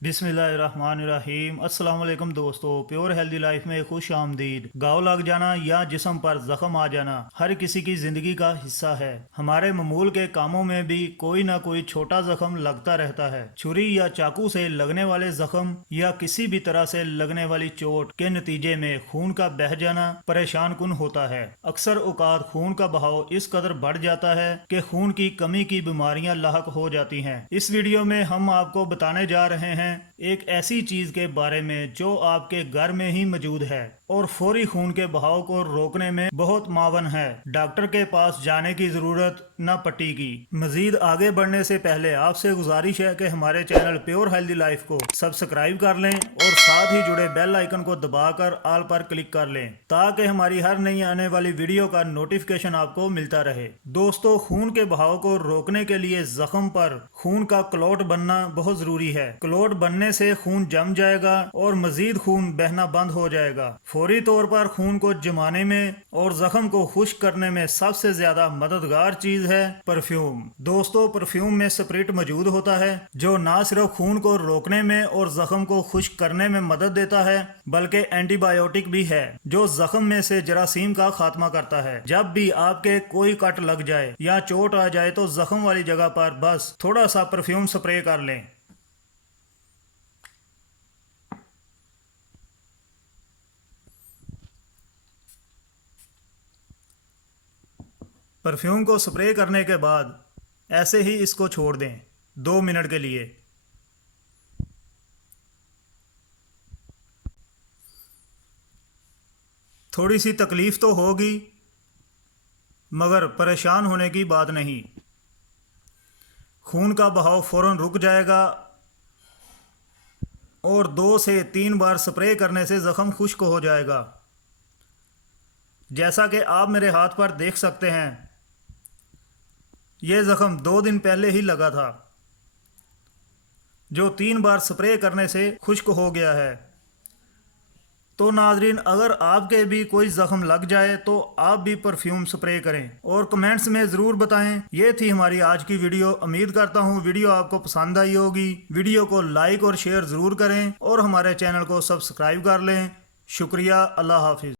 बिस्मिल्लाहिर्रहमानिर्रहीम। अस्सलाम वालेकुम दोस्तों, प्योर हेल्दी लाइफ में खुश आमदीद। घाव लग जाना या जिस्म पर जख्म आ जाना हर किसी की जिंदगी का हिस्सा है। हमारे मामूल के कामों में भी कोई ना कोई छोटा जख्म लगता रहता है। छुरी या चाकू से लगने वाले जख्म या किसी भी तरह से लगने वाली चोट के नतीजे में खून का बह जाना परेशान कुन होता है। अक्सर औकात खून का बहाव इस कदर बढ़ जाता है कि खून की कमी की बीमारियां लाहक हो जाती हैं। इस वीडियो में हम आपको बताने जा रहे हैं एक ऐसी चीज के बारे में जो आपके घर में ही मौजूद है और फौरी खून के बहाव को रोकने में बहुत मावन है। डॉक्टर के पास जाने की जरूरत न पट्टी की। मजीद आगे बढ़ने से पहले आपसे गुजारिश है कि हमारे चैनल प्योर हेल्दी लाइफ को सब्सक्राइब कर लें और साथ ही जुड़े बेल आइकन को दबाकर ऑल पर क्लिक कर लें ताकि हमारी हर नई आने वाली वीडियो का नोटिफिकेशन आपको मिलता रहे। दोस्तों, खून के बहाव को रोकने के लिए जख्म पर खून का क्लॉट बनना बहुत जरूरी है। क्लॉट बनने से खून जम जाएगा और मजीद खून बहना बंद हो जाएगा। फौरी तौर पर खून को जमाने में और जख्म को खुश्क करने में सबसे ज्यादा मददगार चीज है परफ्यूम। दोस्तों, परफ्यूम में स्पिरिट मौजूद होता है जो न सिर्फ खून को रोकने में और जख्म को खुश्क करने में मदद देता है बल्कि एंटीबायोटिक भी है जो जख्म में से जरासीम का खात्मा करता है। जब भी आपके कोई कट लग जाए या चोट आ जाए तो जख्म वाली जगह पर बस थोड़ा सा परफ्यूम स्प्रे कर लें। परफ्यूम को स्प्रे करने के बाद ऐसे ही इसको छोड़ दें 2 मिनट के लिए। थोड़ी सी तकलीफ तो होगी मगर परेशान होने की बात नहीं। खून का बहाव फौरन रुक जाएगा और 2 से 3 बार स्प्रे करने से ज़ख़म खुश्क हो जाएगा। जैसा कि आप मेरे हाथ पर देख सकते हैं, ये ज़ख़म 2 दिन पहले ही लगा था जो 3 बार स्प्रे करने से खुश्क हो गया है। तो नाजरीन, अगर आपके भी कोई ज़ख़म लग जाए तो आप भी परफ्यूम स्प्रे करें और कमेंट्स में ज़रूर बताएं। ये थी हमारी आज की वीडियो। उम्मीद करता हूँ वीडियो आपको पसंद आई होगी। वीडियो को लाइक और शेयर ज़रूर करें और हमारे चैनल को सब्सक्राइब कर लें। शुक्रिया। अल्लाह हाफिज़।